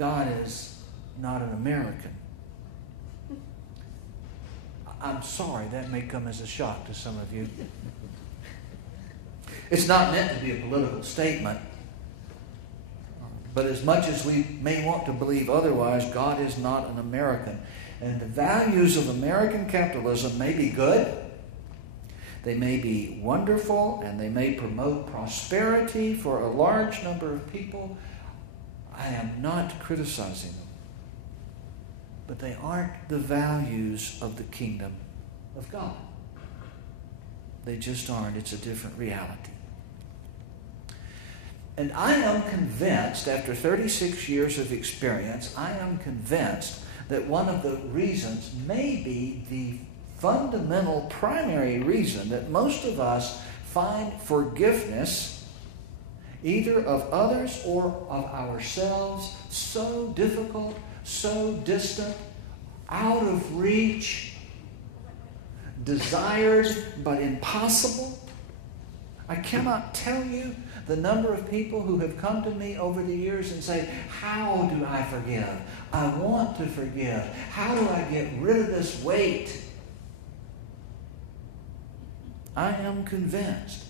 God is not an American. I'm sorry, that may come as a shock to some of you. It's not meant to be a political statement. But as much as we may want to believe otherwise, God is not an American. And the values of American capitalism may be good. They may be wonderful, and they may promote prosperity for a large number of people. I am not criticizing them. But they aren't the values of the kingdom of God. They just aren't. It's a different reality. And I am convinced, after 36 years of experience, I am convinced that one of the reasons, maybe the fundamental primary reason, that most of us find forgiveness, either of others or of ourselves, so difficult, so distant, out of reach, desired but impossible. I cannot tell you the number of people who have come to me over the years and say, how do I forgive? I want to forgive. How do I get rid of this weight? I am convinced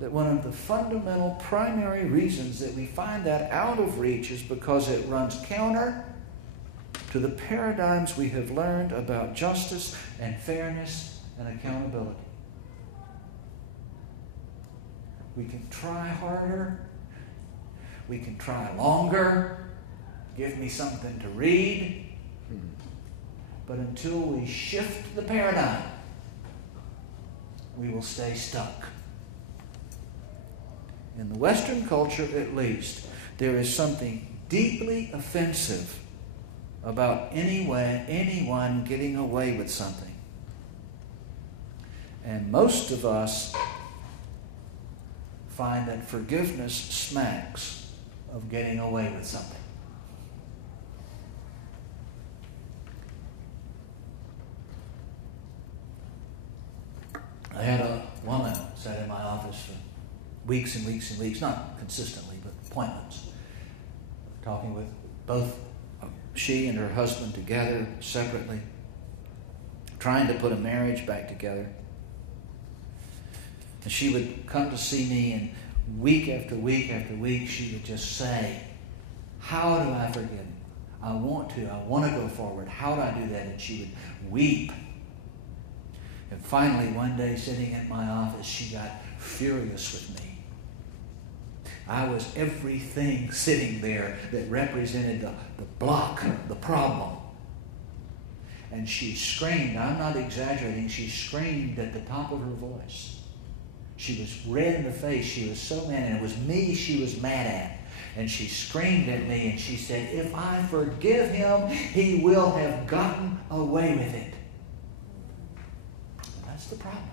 that one of the fundamental primary reasons that we find that out of reach is because it runs counter to the paradigms we have learned about justice and fairness and accountability. We can try harder. We can try longer. Give me something to read. But until we shift the paradigm, we will stay stuck. In the Western culture, at least, there is something deeply offensive about anyone getting away with something. And most of us find that forgiveness smacks of getting away with something. I had a woman sat in my office for weeks and weeks and weeks, not consistently, but appointments, talking with both she and her husband together, separately, trying to put a marriage back together. And she would come to see me, and week after week after week, she would just say, how do I forgive him? I want to go forward. How do I do that? And she would weep. And finally, one day, sitting at my office, she got furious with me. I was everything sitting there that represented the block, the problem. And she screamed, I'm not exaggerating, she screamed at the top of her voice. She was red in the face. She was so mad. And it was me she was mad at. And she screamed at me and she said, if I forgive him, he will have gotten away with it. And that's the problem.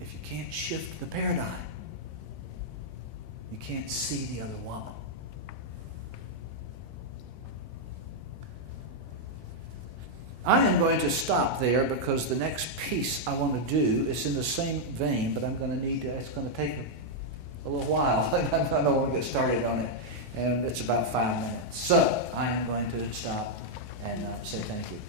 If you can't shift the paradigm, you can't see the other woman. I am going to stop there because the next piece I want to do is in the same vein, but I'm going to it's going to take a little while. I'm going to want to get started on it, and it's about 5 minutes. So I am going to stop and say thank you.